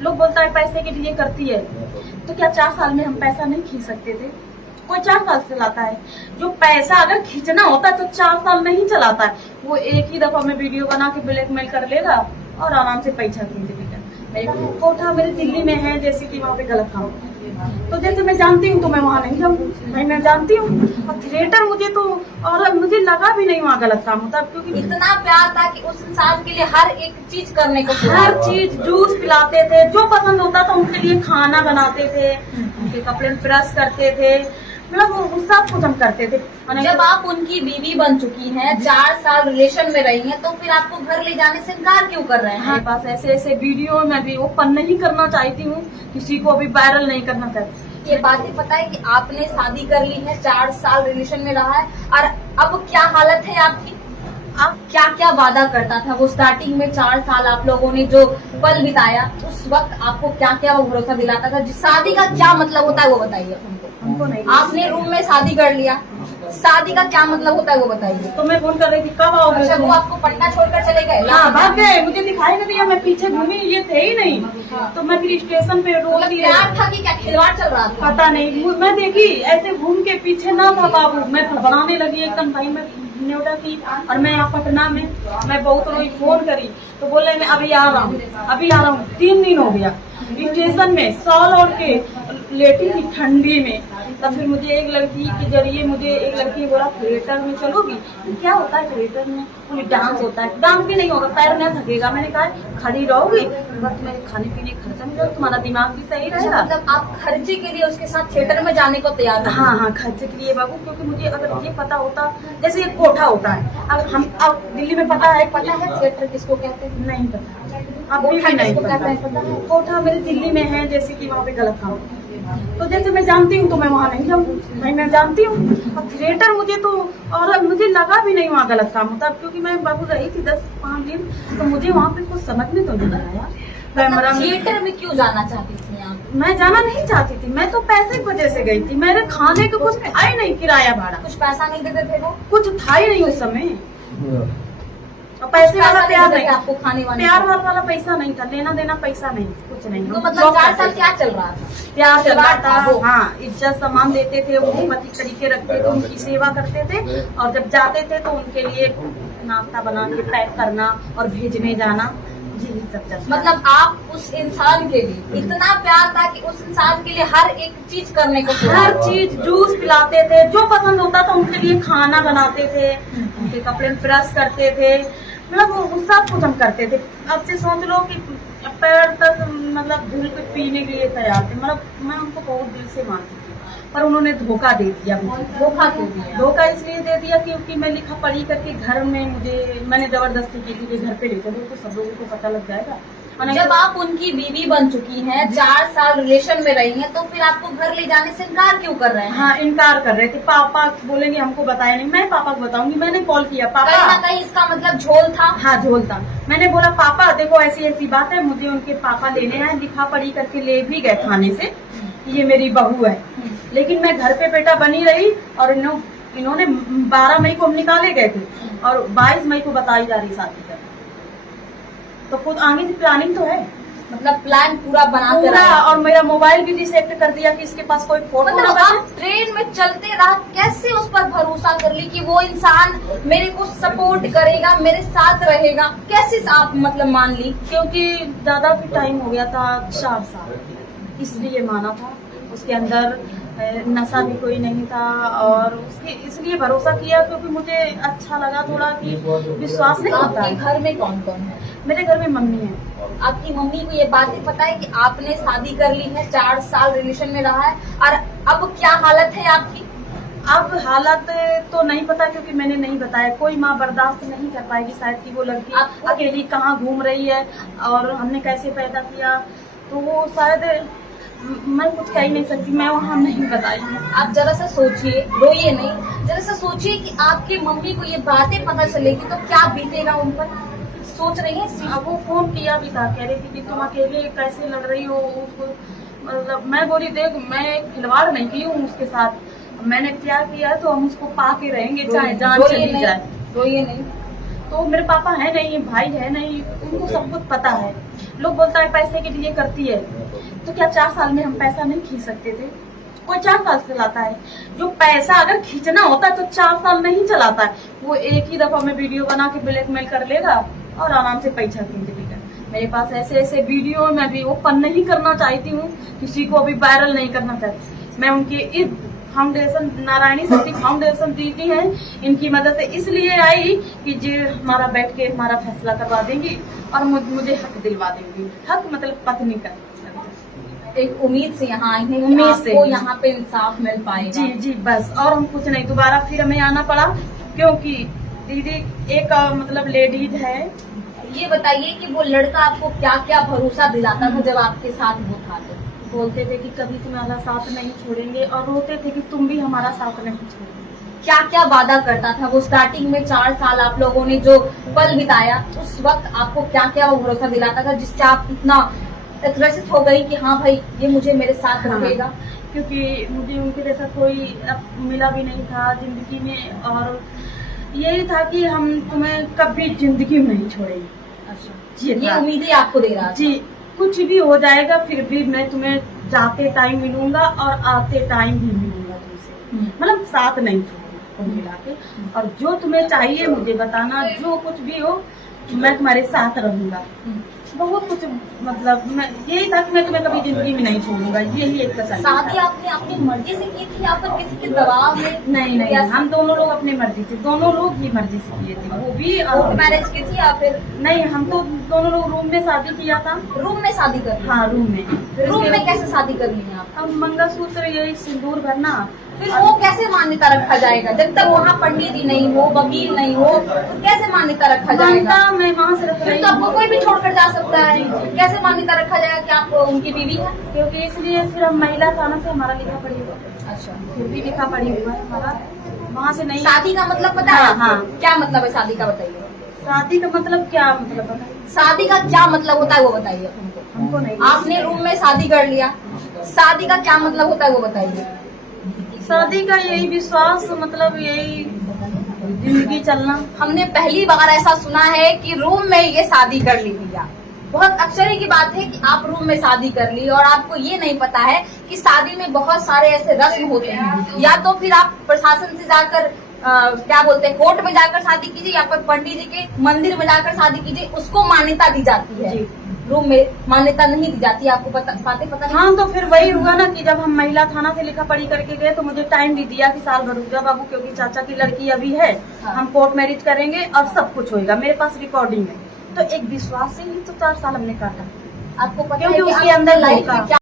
लोग बोलता है पैसे के लिए करती है, तो क्या 4 साल में हम पैसा नहीं खींच सकते थे? कोई 4 साल चलाता है, जो पैसा अगर खींचना होता है तो 4 साल नहीं चलाता है। वो एक ही दफा में वीडियो बना के ब्लैकमेल कर लेगा और आराम से पैसा खींच लेगा। मेरे कोठा मेरे दिल्ली में है, जैसे कि वहाँ पे गलत काम, तो जैसे मैं जानती हूँ तो मैं वहाँ नहीं जाऊँ, मैं जानती हूँ। और थिएटर मुझे तो, और मुझे लगा भी नहीं वहाँ गलत काम होता, क्योंकि इतना प्यार था कि उस इंसान के लिए हर एक चीज करने को, हर चीज, जूस पिलाते थे, जो पसंद होता था उनके लिए खाना बनाते थे, उनके कपड़े प्रेस करते थे, मतलब वो सब कुछ हम करते थे। जब आप उनकी बीवी बन चुकी हैं, 4 साल रिलेशन में रही हैं, तो फिर आपको घर ले जाने से इनकार क्यों कर रहे हैं? हाँ, बस ऐसे ऐसे वीडियो मैं भी ओपन नहीं करना चाहती हूँ, किसी को भी वायरल नहीं करना चाहती। ये बातें पता है कि आपने शादी कर ली है, 4 साल रिलेशन में रहा है, और अब क्या हालत है आपकी? आप क्या क्या वादा करता था वो स्टार्टिंग में? 4 साल आप लोगों ने जो पल बिताया, उस वक्त आपको क्या क्या वो भरोसा दिलाता था? शादी का क्या मतलब होता है वो बताइए हमको नहीं। आपने रूम में शादी कर लिया, शादी का क्या मतलब होता है वो बताइए। तो मैं फोन कर रही थी, कब आओगे? अच्छा, वो आपको पटना छोड़कर चले गए? हाँ, भाग गए, मुझे दिखाई नहीं दिया, मैं पीछे घूमी, ये थे ही नहीं। तो मैं फिर स्टेशन पे रोक दिया। प्यार था कि क्या खिलवाड़ चल रहा था? पता नहीं, मैं देखी ऐसे घूम के, पीछे ना था बाबू, मैं बनाने लगी एकदम। भाई मैं न्योटा की, और मैं यहाँ पटना में, मैं बहुत रोई, फोन करी तो बोले मैं अभी आ रहा हूँ, अभी आ रहा हूँ। 3 दिन हो गया स्टेशन में सॉल ओढ़ के लेटी थी ठंडी में। तब फिर मुझे एक लड़की के जरिए, मुझे एक लड़की बोला थिएटर में चलोगी? तो क्या होता है थिएटर में? पूरी डांस होता है। डांस भी नहीं होगा, पैर नहीं थकेगा। मैंने कहा खड़ी रहोगी, बस मेरे खाने पीने खर्चा नहीं होगा, तुम्हारा दिमाग भी सही रहेगा। मतलब आप खर्चे के लिए उसके साथ थिएटर में जाने को तैयार? हाँ हाँ, खर्चे के लिए बाबू, क्योंकि मुझे अगर ये पता होता, जैसे ये कोठा होता है, अगर हम अब दिल्ली में पता है थिएटर किसको कहते हैं? नहीं पता, अब भी नहीं पता। कोठा मेरे दिल्ली में है, जैसे कि वहाँ पे गलत काम, तो जैसे मैं जानती हूँ तो मैं वहाँ नहीं जाऊँ, मैं जानती हूँ। और थिएटर मुझे तो, और मुझे लगा भी नहीं वहाँ गलत काम होता, क्योंकि मैं बाबू रही थी 10-5 दिन, तो मुझे वहाँ पे कुछ समझ में तो नहीं आया। थिएटर में क्यों जाना चाहती थी आप? मैं जाना नहीं चाहती थी, मैं तो पैसे की वजह से गई थी। मेरे खाने को कुछ था ही नहीं, किराया भाड़ा कुछ पैसा नहीं देते थे वो? कुछ था ही नहीं उस समय, और पैसे वाला प्यार नहीं, आपको खाने वाले प्यार वाला पैसा नहीं था, लेना देना पैसा नहीं, कुछ नहीं। तो मतलब 4 साल क्या चल रहा था? प्यार चल रहा था। हाँ, इज्जत सामान देते थे, वो पति तरीके रखते थे, उनकी सेवा करते थे, और जब जाते थे तो उनके लिए नाश्ता बना के पैक करना और भेजने जाना, यही सब चलता। मतलब आप उस इंसान के लिए इतना प्यार था कि उस इंसान के लिए हर एक चीज करने को, हर चीज, जूस पिलाते थे, जो पसंद होता था उनके लिए खाना बनाते थे, उनके कपड़े प्रेस करते थे, मतलब वो सब कुछ हम करते थे। अब से सोच लो कि पैर तक मतलब धुल के पीने के लिए तैयार थे। मतलब मैं उनको बहुत दिल से मानती थी, पर उन्होंने धोखा दे दिया। धोखा क्यों दिया? धोखा इसलिए दे दिया क्योंकि मैं लिखा पढ़ी करके घर में, मैंने जबरदस्ती की थी कि घर पे लेकर दो तो सब लोगों को पता लग जाएगा। जब आप उनकी बीवी बन चुकी हैं, 4 साल रिलेशन में रही हैं, तो फिर आपको घर ले जाने से इनकार क्यों कर रहे हैं? हाँ, इनकार कर रहे थे। पापा बोलेंगे हमको बताया नहीं, मैं पापा को बताऊंगी। मैंने कॉल किया, पापा, कहीं ना कहीं इसका मतलब झोल था। हाँ, झोल था। मैंने बोला पापा देखो ऐसी ऐसी बात है, मुझे उनके पापा लेने आए, लिखा पढ़ी करके ले भी गए थाने से, ये मेरी बहू है। लेकिन मैं घर पे बेटा बनी रही, और इन्होंने 12 मई को हम निकाले गए थे, और 22 मई को बताई जा रही शादी कर। तो खुद आगे की प्लानिंग तो है, मतलब प्लान पूरा बनाते पूरा, रहे। और मेरा मोबाइल भी रिसेक्ट कर दिया कि इसके पास कोई फोटो मतलब ना आप ट्रेन में चलते रहा, कैसे उस पर भरोसा कर ली कि वो इंसान मेरे को सपोर्ट करेगा, मेरे साथ रहेगा? कैसे आप मतलब मान ली? क्योंकि ज्यादा भी टाइम हो गया था, 4 साल, इसलिए माना था। उसके अंदर नशा भी कोई नहीं था, और उसके इसलिए भरोसा किया क्योंकि मुझे अच्छा लगा थोड़ा कि विश्वास नहीं होता। आपके घर में कौन कौन है? मेरे घर में मम्मी है। आपकी मम्मी को ये बातें पता है कि आपने शादी कर ली है, 4 साल रिलेशन में रहा है, और अब क्या हालत है आपकी? अब हालत तो नहीं पता, क्योंकि मैंने नहीं बताया। कोई माँ बर्दाश्त नहीं कर पाएगी शायद कि वो लड़की अकेली कहाँ घूम रही है, और हमने कैसे पैदा किया, तो वो शायद मैं कुछ कह ही नहीं सकती, मैं वहाँ नहीं बताई। आप जरा सा सोचिए, रोइए नहीं, जरा सा सोचिए कि आपकी मम्मी को ये बातें पता चलेगी तो क्या बीतेगा उन पर। सोच रही है? अब वो फोन किया भी था, कह रही थी कि तुम अकेले कैसे लग रही हो उसको। मतलब मैं बोली देख, मैं खिलवाड़ नहीं की हूँ उसके साथ, मैंने क्या किया तो हम उसको पा के रहेंगे, चाहे जान चली जाए। रोइए नहीं। तो मेरे पापा है नहीं, भाई है नहीं, उनको सब कुछ पता है। लोग बोलता है पैसे के लिए करती है, तो क्या 4 साल में हम पैसा नहीं खींच सकते थे? कोई 4 साल चलाता है, जो पैसा अगर खींचना होता है तो 4 साल नहीं चलाता है। वो एक ही दफा में वीडियो बना के ब्लैकमेल कर लेगा और आराम से पैसा खींच लेगा। मेरे पास ऐसे ऐसे वीडियो मैं भी ओपन नहीं करना चाहती हूँ, किसी को अभी वायरल नहीं करना चाहती। मैं उनके इस फाउंडेशन, नारायणी शक्ति फाउंडेशन दीदी है, इनकी मदद से इसलिए आई कि जी हमारा बैठ के हमारा फैसला करवा देंगी और मुझे हक दिलवा देंगी। हक मतलब पत्नी का। एक उम्मीद से यहाँ आई है, उम्मीद से आपको यहाँ पे इंसाफ मिल पाएगा। जी जी, बस और हम कुछ नहीं। दोबारा फिर हमें आना पड़ा क्योंकि दीदी एक मतलब लेडीज है। ये बताइए कि वो लड़का आपको क्या क्या भरोसा दिलाता था जब आपके साथ वो था? तो बोलते थे कि कभी तुम्हारा साथ नहीं छोड़ेंगे और रोते थे कि तुम भी हमारा साथ नहीं छोड़ोगे। क्या क्या वादा करता था वो? स्टार्टिंग में 4 साल आप लोगों ने जो पल बिताया, उस वक्त आपको क्या क्या वो भरोसा दिलाता था जिससे आप इतना ग्रसित हो गई कि हाँ भाई ये मुझे मेरे साथ रहेगा? क्योंकि मुझे उनके जैसा कोई मिला भी नहीं था जिंदगी में, और यही था कि हम तुम्हें कभी जिंदगी में नहीं छोड़ेंगे। अच्छा, ये उम्मीद ही आपको दे रहा था? जी, कुछ भी हो जाएगा फिर भी मैं तुम्हें जाते टाइम मिलूंगा और आते टाइम भी मिलूंगा तुमसे, मतलब साथ नहीं छोड़ूंगा कुल मिला के। और जो तुम्हें चाहिए मुझे बताना, जो कुछ भी हो मैं तुम्हारे साथ रहूंगा। बहुत कुछ मतलब मैं यही था कि मैं तुम्हें कभी जिंदगी में नहीं छोड़ूंगा, यही एक तसल्ली। शादी आपने अपनी मर्जी से की थी या फिर किसी के दबाव में? नहीं, हम दोनों लोग अपनी मर्जी से, दोनों लोग ही मर्जी से किए थे। वो भी कोर्ट मैरिज की थी या फिर? नहीं, हम तो दोनों लोग रूम में शादी किया था। रूम में शादी कर ली? हाँ, रूम में। रूम में कैसे शादी कर ली आप? अब मंगलसूत्र यही सिंदूर भरना, फिर वो कैसे मान्यता रखा जाएगा जब तक वहाँ पंडित जी नहीं हो, वकील नहीं हो? तो कैसे मान्यता रखा जाएगा? मैं वहाँ से रख फिर तो आपको कोई भी छोड़कर जा सकता है, कैसे मान्यता रखा जाएगा कि आप उनकी बीवी है? क्योंकि इसलिए फिर हम महिला थाना से हमारा लिखा पड़ी हुआ। अच्छा, फिर भी लिखा पड़ी हुआ है हमारा, वहाँ से नहीं। शादी का मतलब पता है? हाँ। क्या मतलब है शादी का, बताइए। शादी का मतलब क्या मतलब बताइए? शादी का क्या मतलब होता है वो बताइए हमको नहीं। आपने रूम में शादी कर लिया, शादी का क्या मतलब होता है वो बताइए। शादी का यही विश्वास, मतलब यही जिंदगी चलना। हमने पहली बार ऐसा सुना है कि रूम में ये शादी कर ली भैया। बहुत आश्चर्य की बात है कि आप रूम में शादी कर ली और आपको ये नहीं पता है कि शादी में बहुत सारे ऐसे रस्म होते हैं। या तो फिर आप प्रशासन से जाकर क्या बोलते हैं, कोर्ट में जाकर शादी कीजिए या फिर पंडित जी के मंदिर में जाकर शादी कीजिए, उसको मान्यता दी जाती है। रूम में मान्यता नहीं दी जाती, आपको पता नहीं? हाँ, तो फिर वही हुआ ना कि जब हम महिला थाना से लिखा पढ़ी करके गए तो मुझे टाइम भी दिया कि साल भर रुक जा बाबू, क्योंकि चाचा की लड़की अभी है। हाँ। हम कोर्ट मैरिज करेंगे और सब कुछ होएगा, मेरे पास रिकॉर्डिंग है। तो एक विश्वास से ही तो 4 साल हमने काटा। आपको पता है क्योंकि कि उसके आप अंदर लाइफ धोखा। में क्या